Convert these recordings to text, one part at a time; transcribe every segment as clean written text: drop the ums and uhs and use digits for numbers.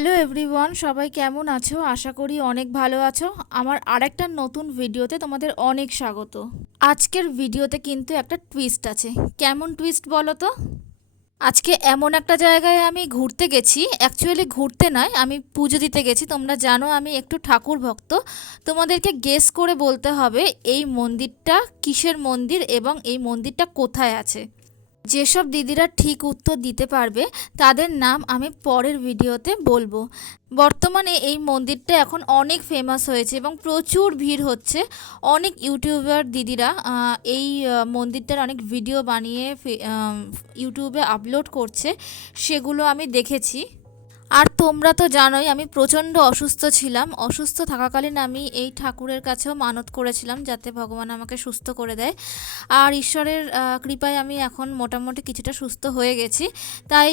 Hello everyone, সবাই কেমন আছো? আশা করি অনেক ভালো আছো। আমার আরেকটা নতুন ভিডিওতে তোমাদের অনেক স্বাগত। আজকের ভিডিওতে কিন্তু একটা টুইস্ট আছে। কেমন টুইস্ট বলো তো? আজকে এমন একটা জায়গায় আমি ঘুরতে গেছি। অ্যাকচুয়ালি ঘুরতে নয়, আমি পুজো দিতে গেছি। তোমরা জানো আমি একটু ঠাকুর ভক্ত। তোমাদেরকে গেস করে বলতে হবে এই মন্দিরটা কিসের মন্দির এবং এই মন্দিরটা কোথায় আছে। যেসব দিদিরা ঠিক উত্তর দিতে পারবে তাদের নাম আমি পরের ভিডিওতে বলবো। বর্তমানে এই মন্দিরটা এখন অনেক ফেমাস হয়েছে এবং প্রচুর ভিড় হচ্ছে। অনেক ইউটিউবার দিদিরা এই মন্দিরটার অনেক ভিডিও বানিয়ে ইউটিউবে আপলোড করছে, সেগুলো আমি দেখেছি। আর তোমরা তো জানোই আমি প্রচণ্ড অসুস্থ ছিলাম। অসুস্থ থাকাকালীন আমি এই ঠাকুরের কাছেও মানত করেছিলাম যাতে ভগবান আমাকে সুস্থ করে দেয়। আর ঈশ্বরের কৃপায় আমি এখন মোটামুটি কিছুটা সুস্থ হয়ে গেছি। তাই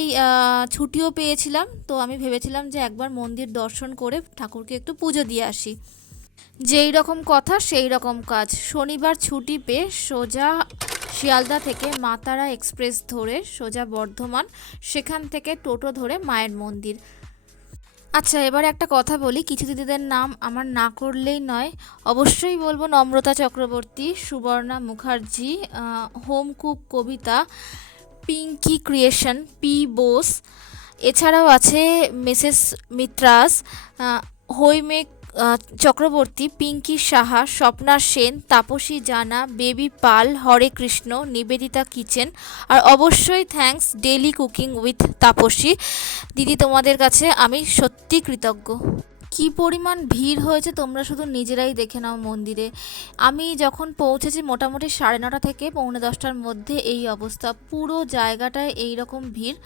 ছুটিও পেয়েছিলাম, তো আমি ভেবেছিলাম যে একবার মন্দির দর্শন করে ঠাকুরকে একটু পুজো দিয়ে আসি। যেই রকম কথা সেই রকম কাজ। শনিবার ছুটি পেয়ে সোজা শিয়ালদা থেকে মাতারা এক্সপ্রেস ধরে সোজা বর্ধমান, সেখান থেকে টোটো ধরে মায়ের মন্দির। আচ্ছা, এবার একটা কথা বলি, কিছু দিদিদের নাম আমার না করলেই নয়। অবশ্যই বলবো Namrata Chakraborty, Suborna Mukherjee, home cook Kabita, Pinki creation, P Bose, এছাড়াও আছে মিসেস মিত্রাস, হৈমেক চক্রবর্তী, পিঙ্কি সাহা, স্বপ্না সেন, তাপসী জানা, বেবি পাল, হরে কৃষ্ণ, নিবেদিতা কিচেন। আর অবশ্যই thanks daily cooking with Tapasi দিদি, তোমাদের কাছে আমি সত্যি কৃতজ্ঞ। কি পরিমাণ ভিড় হয়েছে তোমরা শুধু নিজেরাই দেখে নাও মন্দিরে। আমি যখন পৌঁছেছি মোটামুটি 9:30 থেকে 9:45টার মধ্যে এই অবস্থা, পুরো জায়গাটায় এই রকম ভিড়।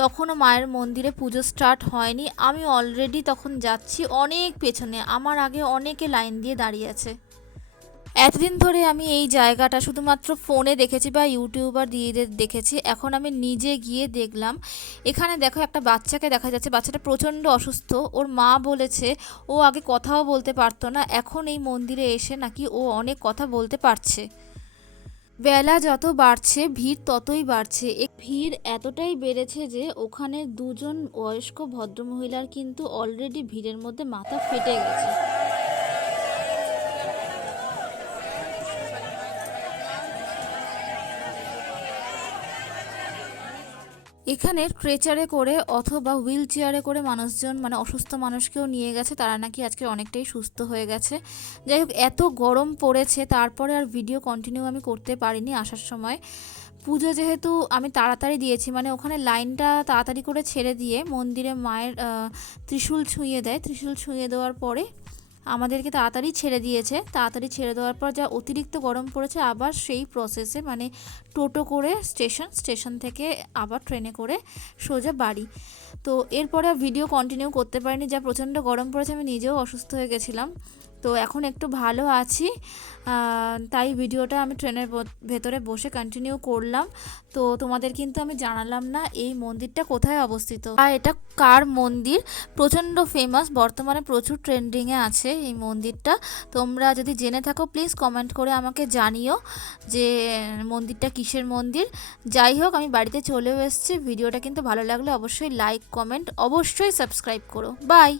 তখনও মায়ের মন্দিরে পুজো স্টার্ট হয়নি। আমি অলরেডি তখন যাচ্ছি অনেক পেছনে, আমার আগে অনেকে লাইন দিয়ে দাঁড়িয়ে আছে। এতদিন ধরে আমি এই জায়গাটা শুধুমাত্র ফোনে দেখেছি বা ইউটিউবার দিদিদের দেখেছি, এখন আমি নিজে গিয়ে দেখলাম। এখানে দেখো একটা বাচ্চাকে দেখা যাচ্ছে, বাচ্চাটা প্রচণ্ড অসুস্থ। ওর মা বলেছে ও আগে কথাও বলতে পারতো না, এখন এই মন্দিরে এসে নাকি ও অনেক কথা বলতে পারছে। বেলা যত বাড়ছে ভিড় ততই বাড়ছে। ভিড় এতটাই বেড়েছে যে ওখানে দুজন বয়স্ক ভদ্রমহিলার কিন্তু অলরেডি ভিড়ের মধ্যে মাথা ফেটে গেছে। এখানে ট্রেচারে করে অথবা হুইল চেয়ারে করে মানুষজন, মানে অসুস্থ মানুষকেও নিয়ে গেছে, তারা নাকি আজকে অনেকটাই সুস্থ হয়ে গেছে। যাই হোক, এত গরম পড়েছে, তারপরে আর ভিডিও কন্টিনিউ আমি করতে পারিনি আসার সময়। পুজো যেহেতু আমি তাড়াতাড়ি দিয়েছি, মানে ওখানে লাইনটা তাড়াতাড়ি করে ছেড়ে দিয়ে মন্দিরে মায়ের ত্রিশূল ছুঁয়ে দেয়। ত্রিশূল ছুঁয়ে দেওয়ার পরে আমাদেরকে তাড়াতাড়ি ছেড়ে দিয়েছে। তাড়াতাড়ি ছেড়ে দেওয়ার পর যা অতিরিক্ত গরম পড়েছে, আবার সেই প্রসেসে মানে টোটো করে স্টেশন থেকে আবার ট্রেনে করে সোজা বাড়ি। তো এরপরে ভিডিও কন্টিনিউ করতে পারিনি, যা প্রচণ্ড গরম পড়েছে, আমি নিজেও অসুস্থ হয়ে গেছিলাম। তো এখন একটু ভালো আছি, তাই ভিডিওটা আমি ট্রেনের ভেতরে বসে কন্টিনিউ করলাম। তো তোমাদের কিন্তু আমি জানালাম না এই মন্দিরটা কোথায় অবস্থিত আর এটা কার মন্দির। প্রচণ্ড ফেমাস, বর্তমানে প্রচুর ট্রেন্ডিংয়ে আছে এই মন্দিরটা। তোমরা যদি জেনে থাকো প্লিজ কমেন্ট করে আমাকে জানিও যে মন্দিরটা কিসের মন্দির। যাই হোক, আমি বাড়িতে চলেও এসেছি। ভিডিওটা কিন্তু ভালো লাগলে অবশ্যই লাইক কমেন্ট অবশ্যই সাবস্ক্রাইব করো। বাই।